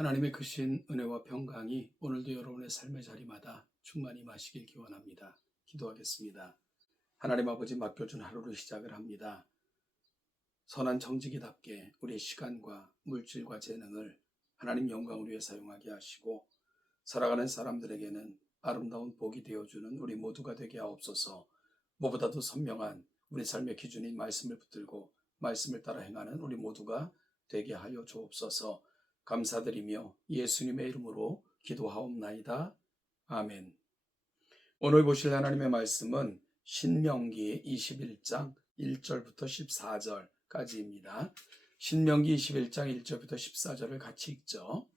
하나님의 크신 은혜와 평강이 오늘도 여러분의 삶의 자리마다 충만히 마시길 기원합니다. 기도하겠습니다. 하나님 아버지, 맡겨준 하루를 시작을 합니다. 선한 정직이답게 우리의 시간과 물질과 재능을 하나님 영광을 위해 사용하게 하시고, 살아가는 사람들에게는 아름다운 복이 되어주는 우리 모두가 되게 하옵소서. 무엇보다도 선명한 우리 삶의 기준인 말씀을 붙들고 말씀을 따라 행하는 우리 모두가 되게 하여 주옵소서. 감사드리며 예수님의 이름으로 기도하옵나이다. 아멘. 오늘 보실 하나님의 말씀은 신명기 21장 1절부터 14절까지입니다. 신명기 21장 1절부터 14절을 같이 읽죠.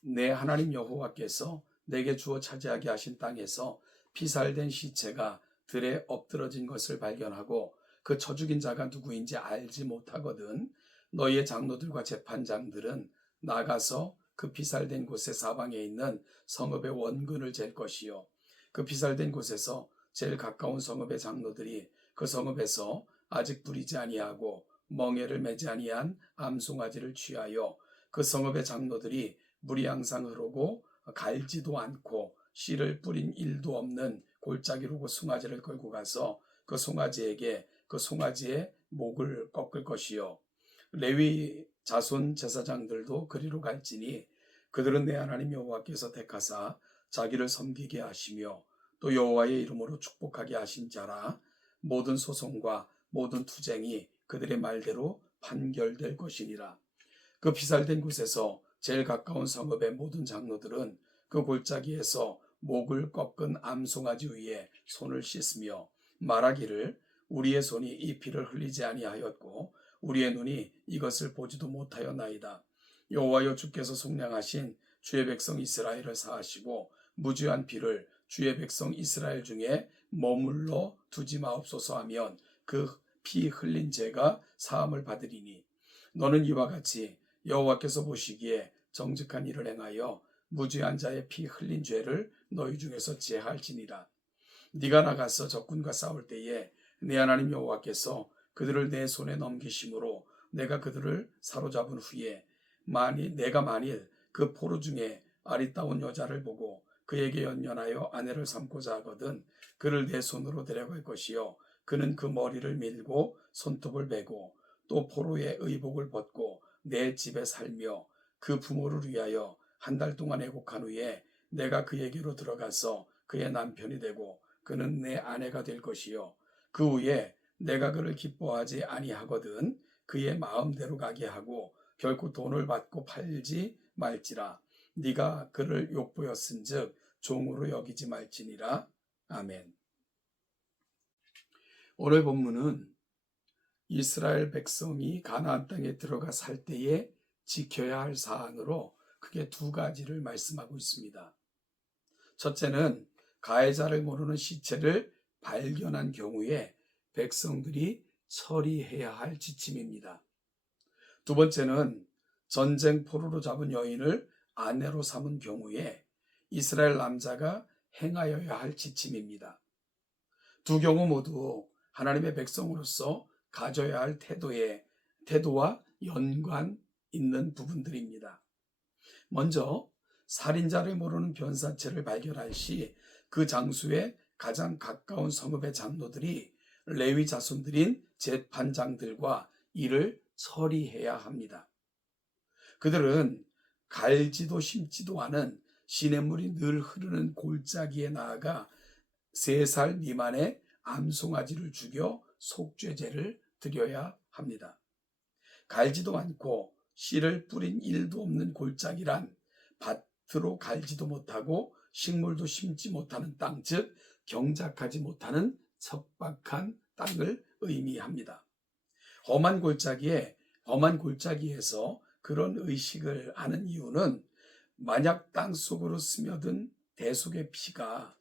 내 하나님 여호와께서 내게 주어 차지하게 하신 땅에서 피살된 시체가 들에 엎드러진 것을 발견하고 그 쳐 죽인 자가 누구인지 알지 못하거든 너희의 장로들과 재판장들은 나가서 그 피살된 곳의 사방에 있는 성읍의 원근을 잴 것이요, 그 피살된 곳에서 제일 가까운 성읍의 장로들이 그 성읍에서 아직 부리지 아니하고 멍에를 매지 아니한 암송아지를 취하여 그 성읍의 장로들이 물이 항상 흐르고 갈지도 않고 씨를 뿌린 일도 없는 골짜기로 송아지를 끌고 가서 그 송아지에게 그 송아지의 목을 꺾을 것이요, 레위 자손 제사장들도 그리로 갈지니 그들은 내 하나님 여호와께서 택하사 자기를 섬기게 하시며 또 여호와의 이름으로 축복하게 하신 자라. 모든 소송과 모든 투쟁이 그들의 말대로 판결될 것이니라. 그 피살된 곳에서 제일 가까운 성읍의 모든 장로들은 그 골짜기에서 목을 꺾은 암송아지 위에 손을 씻으며 말하기를 우리의 손이 이 피를 흘리지 아니하였고 우리의 눈이 이것을 보지도 못하였나이다. 여호와여, 주께서 속량하신 주의 백성 이스라엘을 사하시고 무죄한 피를 주의 백성 이스라엘 중에 머물러 두지 마옵소서 하면 그 피 흘린 죄가 사함을 받으리니, 너는 이와 같이 여호와께서 보시기에 정직한 일을 행하여 무죄한 자의 피 흘린 죄를 너희 중에서 제할지니라. 네가 나가서 적군과 싸울 때에 내 하나님 여호와께서 그들을 내 손에 넘기심으로 내가 그들을 사로잡은 후에 내가 만일 그 포로 중에 아리따운 여자를 보고 그에게 연연하여 아내를 삼고자 하거든 그를 내 손으로 데려갈 것이요, 그는 그 머리를 밀고 손톱을 베고 또 포로의 의복을 벗고 내 집에 살며 그 부모를 위하여 한 달 동안 애곡한 후에 내가 그에게로 들어가서 그의 남편이 되고 그는 내 아내가 될 것이요, 그 후에 내가 그를 기뻐하지 아니하거든 그의 마음대로 가게 하고 결코 돈을 받고 팔지 말지라. 네가 그를 욕보였은즉 종으로 여기지 말지니라. 아멘. 오늘 본문은 이스라엘 백성이 가나안 땅에 들어가 살 때에 지켜야 할 사안으로 크게 두 가지를 말씀하고 있습니다. 첫째는 가해자를 모르는 시체를 발견한 경우에 백성들이 처리해야 할 지침입니다. 두 번째는 전쟁 포로로 잡은 여인을 아내로 삼은 경우에 이스라엘 남자가 행하여야 할 지침입니다. 두 경우 모두 하나님의 백성으로서 가져야 할 태도와 연관 있는 부분들입니다. 먼저 살인자를 모르는 변사체를 발견할 시 그 장소에 가장 가까운 성읍의 장로들이 레위 자손들인 재판장들과 이를 처리해야 합니다. 그들은 갈지도 심지도 않은 시냇물이 늘 흐르는 골짜기에 나아가 3살 미만의 암송아지를 죽여 속죄제를 드려야 합니다. 갈지도 않고 씨를 뿌린 일도 없는 골짜기란 밭으로 갈지도 못하고 식물도 심지 못하는 땅, 즉 경작하지 못하는 척박한 땅을 의미합니다. 험한 골짜기에서 그런 의식을 하는 이유는 만약 땅 속으로 스며든 대속의 피가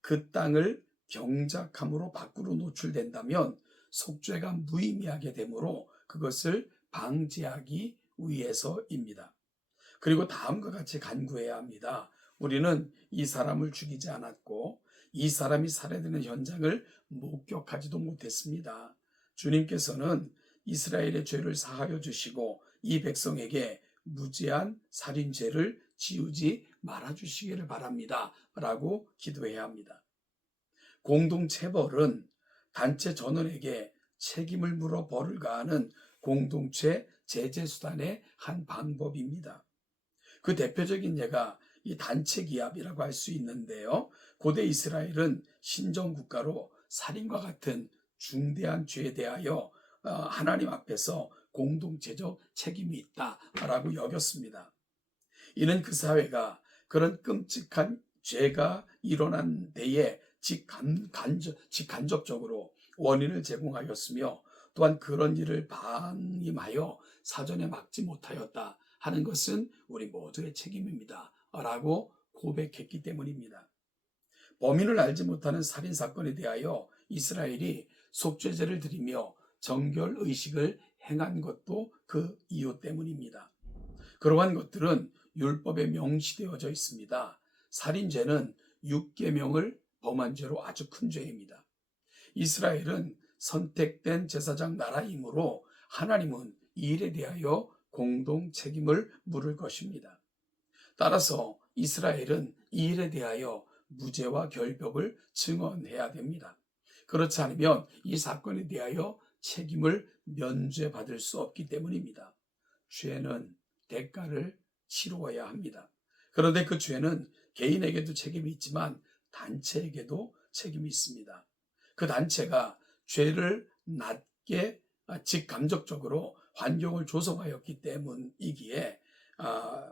그 땅을 경작함으로 밖으로 노출된다면 속죄가 무의미하게 되므로 그것을 방지하기 위해서입니다. 그리고 다음과 같이 간구해야 합니다. 우리는 이 사람을 죽이지 않았고 이 사람이 살해되는 현장을 목격하지도 못했습니다. 주님께서는 이스라엘의 죄를 사하여 주시고 이 백성에게 무제한 살인죄를 지우지 말아주시기를 바랍니다. 라고 기도해야 합니다. 공동체벌은 단체 전원에게 책임을 물어 벌을 가하는 공동체 제재 수단의 한 방법입니다. 그 대표적인 예가 이 단체 기합이라고 할 수 있는데요. 고대 이스라엘은 신정국가로 살인과 같은 중대한 죄에 대하여 하나님 앞에서 공동체적 책임이 있다라고 여겼습니다. 이는 그 사회가 그런 끔찍한 죄가 일어난 데에 직간접적으로 원인을 제공하였으며 또한 그런 일을 방임하여 사전에 막지 못하였다 하는 것은 우리 모두의 책임입니다. 라고 고백했기 때문입니다. 범인을 알지 못하는 살인사건에 대하여 이스라엘이 속죄제를 드리며 정결의식을 행한 것도 그 이유 때문입니다. 그러한 것들은 율법에 명시되어져 있습니다. 살인죄는 6계명을 범한 죄로 아주 큰 죄입니다. 이스라엘은 선택된 제사장 나라이므로 하나님은 이 일에 대하여 공동 책임을 물을 것입니다. 따라서 이스라엘은 이 일에 대하여 무죄와 결벽을 증언해야 됩니다. 그렇지 않으면 이 사건에 대하여 책임을 면죄받을 수 없기 때문입니다. 죄는 대가를 치루어야 합니다. 그런데 그 죄는 개인에게도 책임이 있지만 단체에게도 책임이 있습니다. 그 단체가 죄를 낮게 직감적적으로 환경을 조성하였기 때문이기에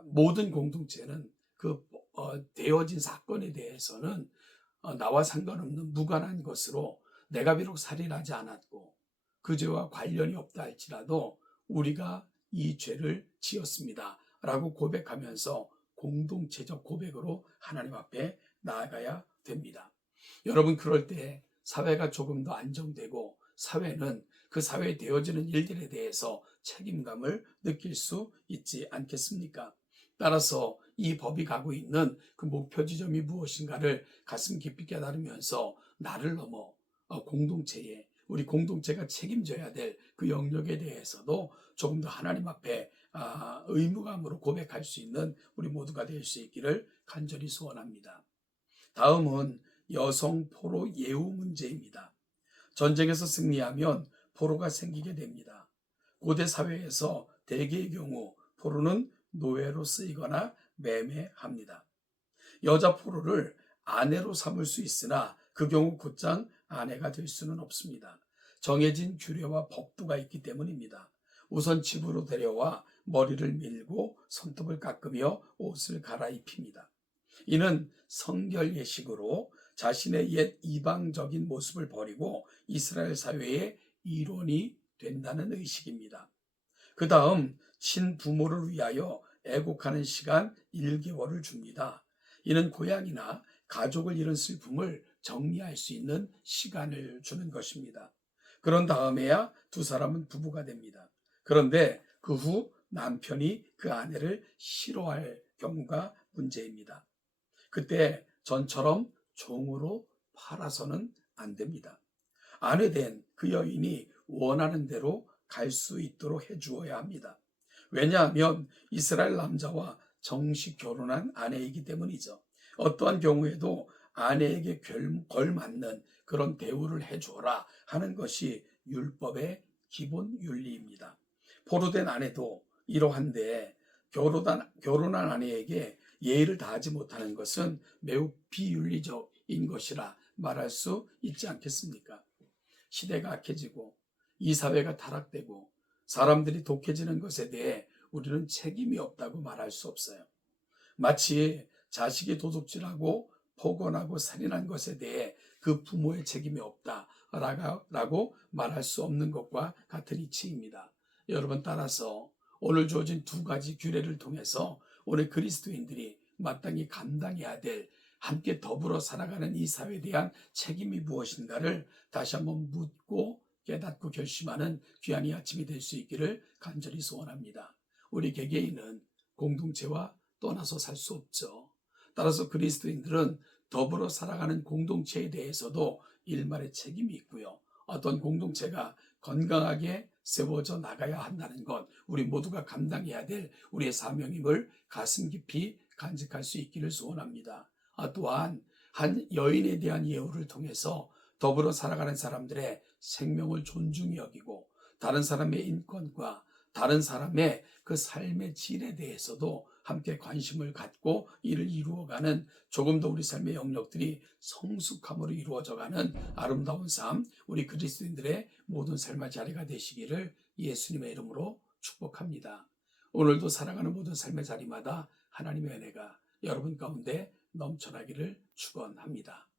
모든 공동체는 그 되어진 사건에 대해서는 나와 상관없는 무관한 것으로 내가 비록 살인하지 않았고 그 죄와 관련이 없다 할지라도 우리가 이 죄를 지었습니다. 라고 고백하면서 공동체적 고백으로 하나님 앞에 나아가야 됩니다. 여러분, 그럴 때 사회가 조금 더 안정되고 사회는 그 사회에 되어지는 일들에 대해서 책임감을 느낄 수 있지 않겠습니까? 따라서 이 법이 가고 있는 그 목표 지점이 무엇인가를 가슴 깊이 깨달으면서 나를 넘어 공동체에 우리 공동체가 책임져야 될 그 영역에 대해서도 조금 더 하나님 앞에 의무감으로 고백할 수 있는 우리 모두가 될 수 있기를 간절히 소원합니다. 다음은 여성 포로 예우 문제입니다. 전쟁에서 승리하면 포로가 생기게 됩니다. 고대 사회에서 대개의 경우 포로는 노예로 쓰이거나 매매합니다. 여자 포로를 아내로 삼을 수 있으나 그 경우 곧장 아내가 될 수는 없습니다. 정해진 규례와 법도가 있기 때문입니다. 우선 집으로 데려와 머리를 밀고 손톱을 깎으며 옷을 갈아입힙니다. 이는 성결 예식으로 자신의 옛 이방적인 모습을 버리고 이스라엘 사회의 일원이 된다는 의식입니다. 그 다음 친부모를 위하여 애곡하는 시간 1개월을 줍니다. 이는 고향이나 가족을 잃은 슬픔을 정리할 수 있는 시간을 주는 것입니다. 그런 다음에야 두 사람은 부부가 됩니다. 그런데 그 후 남편이 그 아내를 싫어할 경우가 문제입니다. 그때 전처럼 종으로 팔아서는 안 됩니다. 아내된 그 여인이 원하는 대로 갈 수 있도록 해주어야 합니다. 왜냐하면 이스라엘 남자와 정식 결혼한 아내이기 때문이죠. 어떠한 경우에도 아내에게 걸맞는 그런 대우를 해주어라 하는 것이 율법의 기본 윤리입니다. 포로된 아내도 이러한데 결혼한 아내에게 예의를 다하지 못하는 것은 매우 비윤리적인 것이라 말할 수 있지 않겠습니까? 시대가 악해지고 이 사회가 타락되고 사람들이 독해지는 것에 대해 우리는 책임이 없다고 말할 수 없어요. 마치 자식이 도둑질하고 폭언하고 살인한 것에 대해 그 부모의 책임이 없다라고 말할 수 없는 것과 같은 이치입니다. 여러분, 따라서 오늘 주어진 두 가지 규례를 통해서 우리 그리스도인들이 마땅히 감당해야 될 함께 더불어 살아가는 이 사회에 대한 책임이 무엇인가를 다시 한번 묻고 깨닫고 결심하는 귀한 이 아침이 될 수 있기를 간절히 소원합니다. 우리 개개인은 공동체와 떠나서 살 수 없죠. 따라서 그리스도인들은 더불어 살아가는 공동체에 대해서도 일말의 책임이 있고요. 어떤 공동체가 건강하게 세워져 나가야 한다는 것, 우리 모두가 감당해야 될 우리의 사명임을 가슴 깊이 간직할 수 있기를 소원합니다. 또한 한 여인에 대한 예우를 통해서 더불어 살아가는 사람들의 생명을 존중히 여기고 다른 사람의 인권과 다른 사람의 그 삶의 질에 대해서도 함께 관심을 갖고 이를 이루어가는, 조금 더 우리 삶의 영역들이 성숙함으로 이루어져가는 아름다운 삶, 우리 그리스도인들의 모든 삶의 자리가 되시기를 예수님의 이름으로 축복합니다. 오늘도 살아가는 모든 삶의 자리마다 하나님의 은혜가 여러분 가운데 넘쳐나기를 축원합니다.